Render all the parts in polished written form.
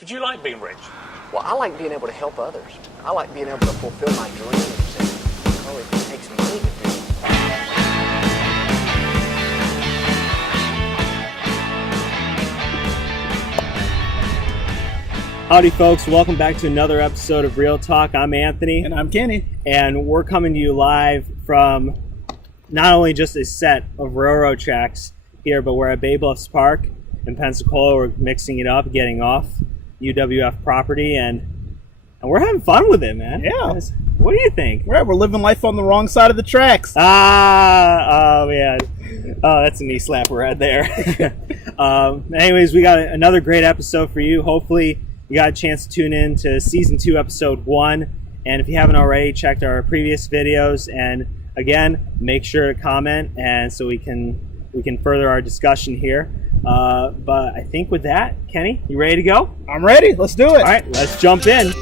Would you like being rich? Well, I like being able to help others. I like being able to fulfill my dreams, and it takes money to do it. Howdy folks, welcome back to another episode of Real Talk. I'm Anthony. And I'm Kenny. And we're coming to you live from not only just a set of railroad tracks here, but we're at Bay Bluffs Park in Pensacola. We're mixing it up, getting off UWF property, and we're having fun with it, man. Yeah. What do you think? Right, we're living life on the wrong side of the tracks. Oh yeah. Oh, that's a knee slapper right there. Anyways, we got another great episode for you. Hopefully you got a chance to tune in to Season 2, Episode 1. And if you haven't already, checked our previous videos. And again, make sure to comment and so we can further our discussion here. But I think with that, Kenny, you ready to go? I'm ready. Let's do it. All right, let's jump in.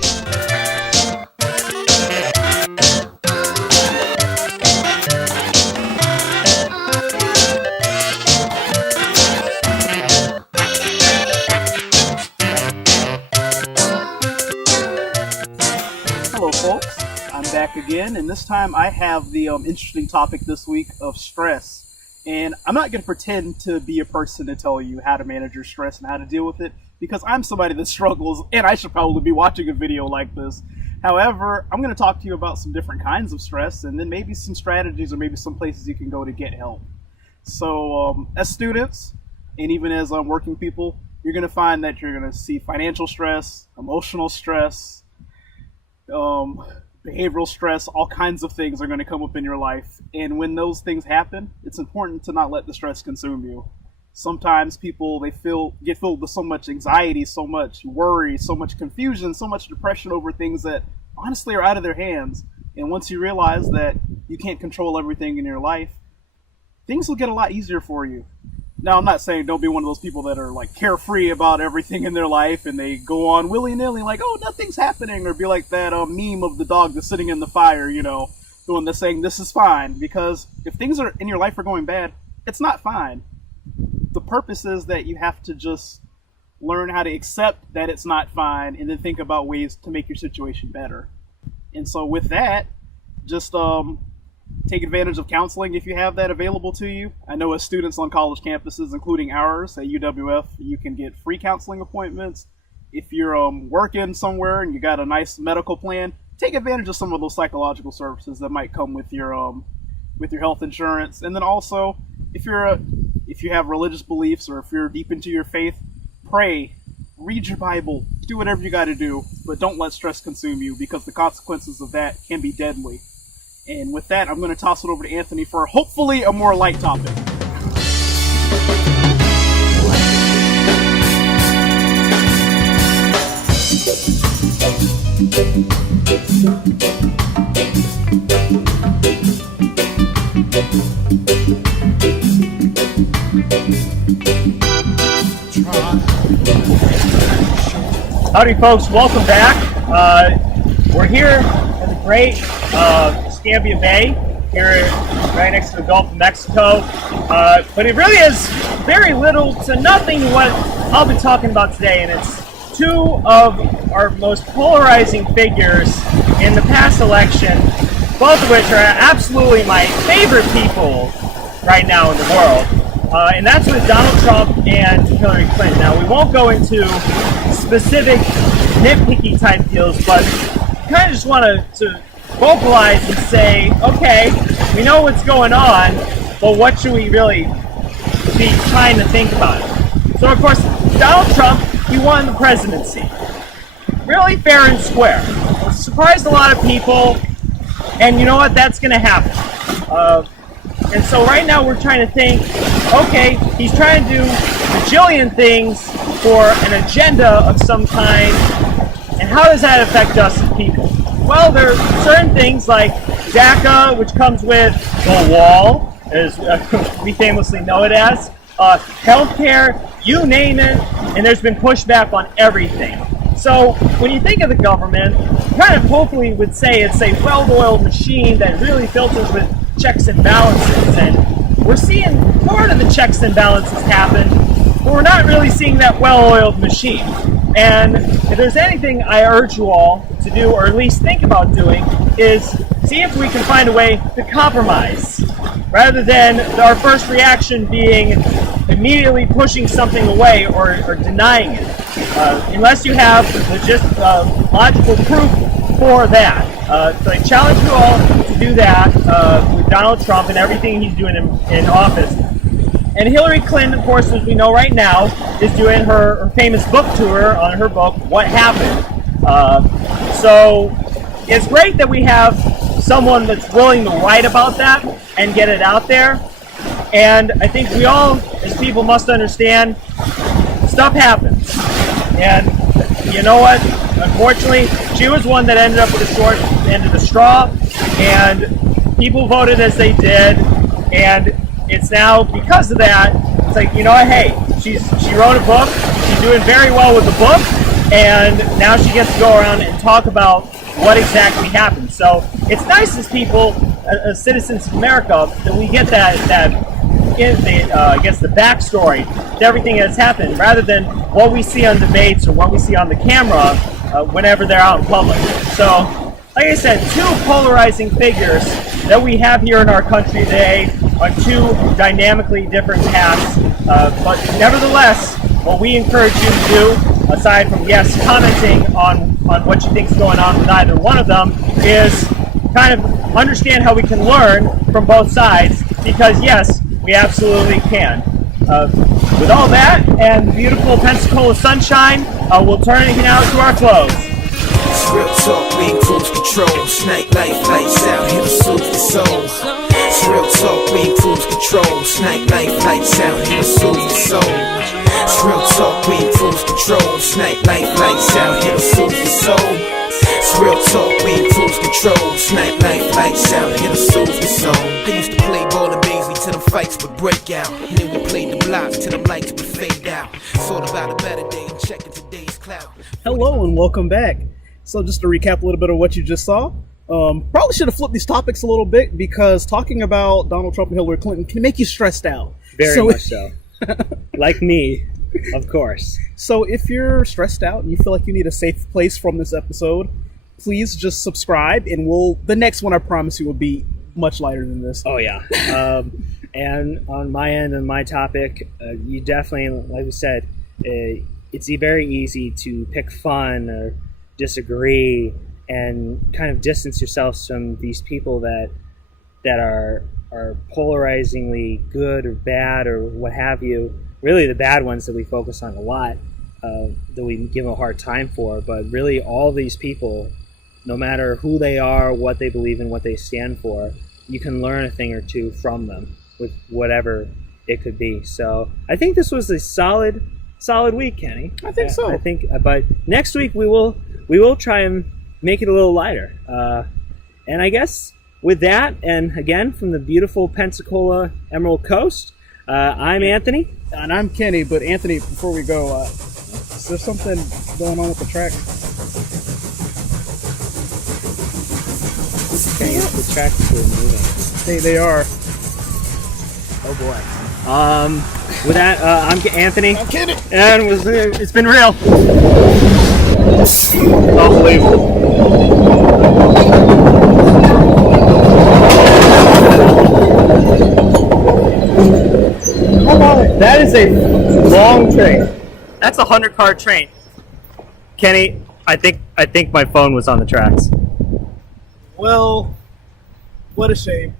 Hello, folks. I'm back again, and this time I have the interesting topic this week of stress. And I'm not going to pretend to be a person to tell you how to manage your stress and how to deal with it, because I'm somebody that struggles, and I should probably be watching a video like this. However, I'm going to talk to you about some different kinds of stress, and then maybe some strategies or maybe some places you can go to get help. So, as students, and even as working people, you're going to find that you're going to see financial stress, emotional stress, behavioral stress, all kinds of things are going to come up in your life. And when those things happen, it's important to not let the stress consume you. Sometimes people, get filled with so much anxiety, so much worry, so much confusion, so much depression over things that honestly are out of their hands. And once you realize that you can't control everything in your life, things will get a lot easier for you. Now, I'm not saying don't be one of those people that are like carefree about everything in their life and they go on willy-nilly like, oh, nothing's happening, or be like that meme of the dog that's sitting in the fire, the one that's saying this is fine. Because if things are in your life are going bad, it's not fine. The purpose is that you have to just learn how to accept that it's not fine and then think about ways to make your situation better. And so with that, just take advantage of counseling if you have that available to you. I know as students on college campuses, including ours at UWF, you can get free counseling appointments. If you're working somewhere and you got a nice medical plan, take advantage of some of those psychological services that might come with your health insurance. And then also, if you have religious beliefs or if you're deep into your faith, pray, read your Bible, do whatever you got to do, but don't let stress consume you, because the consequences of that can be deadly. And with that, I'm going to toss it over to Anthony for hopefully a more light topic. Howdy folks, welcome back. We're here at the great Escambia Bay, here right next to the Gulf of Mexico. But it really is very little to nothing what I'll be talking about today, and it's two of our most polarizing figures in the past election, both of which are absolutely my favorite people right now in the world. And that's with Donald Trump and Hillary Clinton. Now, we won't go into specific nitpicky type deals, but kind of just want to vocalize and say, okay, we know what's going on, but what should we really be trying to think about it? So, of course, Donald Trump, he won the presidency. Really fair and square. It surprised a lot of people, and you know what? That's going to happen. And so right now we're trying to think, okay, he's trying to do a bajillion things for an agenda of some kind, and how does that affect us as people? Well, there are certain things like DACA, which comes with the wall, as we famously know it as, healthcare, you name it, and there's been pushback on everything. So when you think of the government, kind of hopefully would say it's a well-oiled machine that really filters with checks and balances, and we're seeing part of the checks and balances happen, but we're not really seeing that well-oiled machine. And if there's anything I urge you all to do, or at least think about doing, is see if we can find a way to compromise, rather than our first reaction being immediately pushing something away or denying it, unless you have logical proof for that. So I challenge you all to do that with Donald Trump and everything he's doing in office. And Hillary Clinton, of course, as we know right now, is doing her famous book tour on her book, What Happened? So it's great that we have someone that's willing to write about that and get it out there. And I think we all, as people, must understand stuff happens. And you know what? Unfortunately, she was one that ended up with the short end of the straw, and people voted as they did, and it's now because of that. It's like, you know what? Hey, she wrote a book. She's doing very well with the book, and now she gets to go around and talk about what exactly happened. So it's nice as people, as citizens of America, that we get the backstory to everything that's happened, rather than what we see on debates or what we see on the camera whenever they're out in public. So, like I said, two polarizing figures that we have here in our country today on two dynamically different paths. But nevertheless, what we encourage you to do, aside from, yes, commenting on what you think is going on with either one of them, is kind of understand how we can learn from both sides, because, yes, we absolutely can. With all that and the beautiful Pensacola sunshine, we'll turn it now to our close. It's real talk, we in cruise control. Snipe life, lights out, here to soothe the soul. It's real talk, we in cruise control. Snipe life, lights out, here to soothe the soul. It's real talk, we in cruise control. Snipe life, lights out, here to soothe the soul. It's real talk, we in cruise control. Snipe life, lights out, here to soothe the soul. I used to play ball and Baisley till the fights would break out, and then we played the blocks till the lights would fade out. It's all about a better day and checking today's clout. Hello and welcome back. So just to recap a little bit of what you just saw, probably should have flipped these topics a little bit, because talking about Donald Trump and Hillary Clinton can make you stressed out. Very much so. Like me, of course. So if you're stressed out and you feel like you need a safe place from this episode, please just subscribe, and the next one, I promise you, will be much lighter than this. Oh, yeah. And on my end and my topic, you definitely, like we said, it's very easy to pick fun or disagree and kind of distance yourselves from these people that are polarizingly good or bad or what have you. Really the bad ones that we focus on a lot, that we give a hard time for. But really all these people, no matter who they are, what they believe in, what they stand for, you can learn a thing or two from them with whatever it could be. So I think this was a solid week, Kenny. I think so. I think, but next week we will try and make it a little lighter. And I guess with that, and again from the beautiful Pensacola Emerald Coast, I'm Anthony. And I'm Kenny. But Anthony, before we go, is there something going on with the track? Okay, the tracks are moving. Hey, they are. Oh boy. With that, I'm Anthony. I'm Kenny. And it's been real. Unbelievable. That is a long train. That's a 100-car train. Kenny, I think my phone was on the tracks. Well, what a shame.